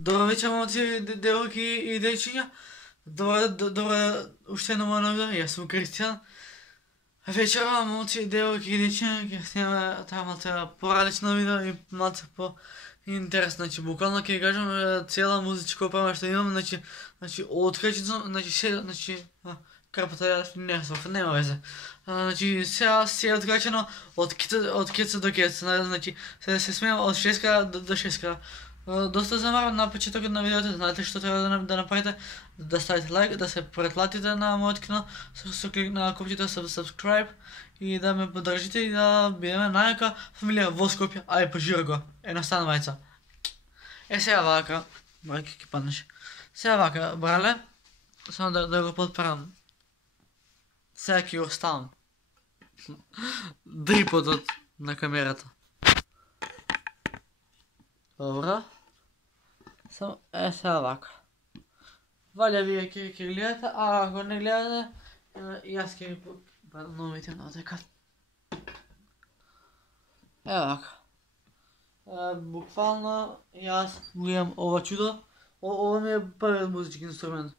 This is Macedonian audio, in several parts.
Добър вечер, момци, девойки и дечиња. Добре уште едно моје ново, јас сум Кристијан. Вечера, момци, девойки и дечиња, ќе снимаме таа малце поразлично видео и малце по интересно. Значи, буквално ќе кажам цела музичка опрема што имам, значи откачен сум, крпата јас не сум, нема везе. Значи, сега си е откачено од кеца до кеца, значи, се смеам од 6 до 6. Доста замарам на почетокот на видеото, знаете што треба да направите, да ставите лайк, да се претплатите на мојот канал со клик на копчето subscribe и да ме поддржите и да бидеме најака фамилија во Скопје, ај пожира го, едноставно мајца. Сега вака, мајке ќе паднеш. Сега вака, брале, само да го подправам. Сега ќе го ставам. Дриподот на камерата. Добро. Сега вака. Валја вие ќе гледате, а ако не гледате, јас ќе ви новите на дека. Вака. Буквално јас го имам ова чудо. Ова ми е првиот музички инструмент.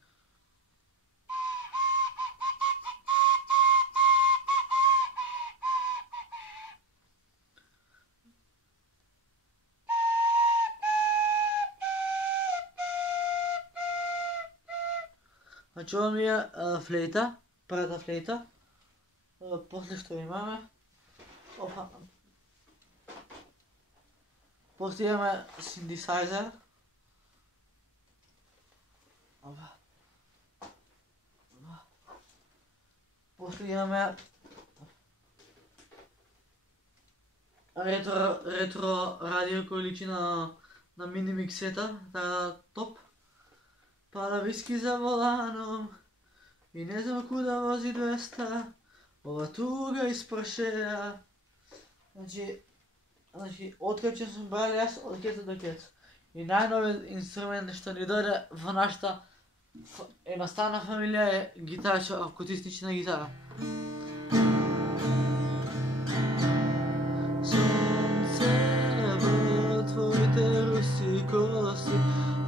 Значи ова ми е флейта, првата флейта. После што имаме, после имаме синтесайзер. После имаме ретро радио кој личи на мини миксета, таа топ. Пада виски за воланом и не знам куда вози 200, ова туга испрашеа. Значи, откачен сум брал јас од кеца до кеца. И најновиот инструмент што ни дојде во нашата едноставна фамилија е гитара, акустична гитара. Сонце во твоите руси коси,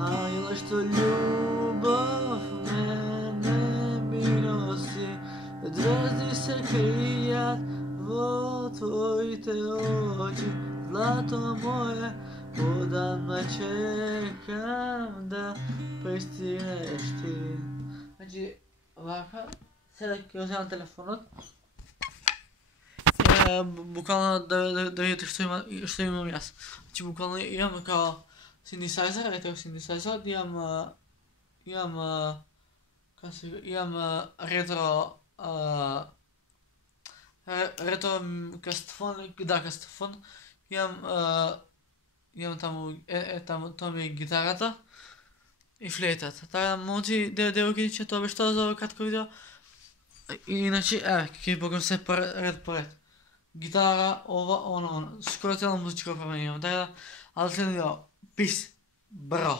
ангеле што љубов мене ми носи, звезди се кријат во твоите очи, злато моје, одамна чекам да пристигнеш ти. Значи, вака, сега ќе го земам телефонот. Буквално да видите што имам јас. Значи, буквално имам као синтесайзер, ето синтесайзерот, имам ретро кастофон, кастофон, имам таму, тоа ми е гитарата и флейтата. Така, момци, девојки, че тоа беше тоа за ова кратко видео. Иначе, ќе покажам се ред по ред. Гитара, ова, скоро цела музичка опрема имам. Така да, ал следно видео. Peace, bro.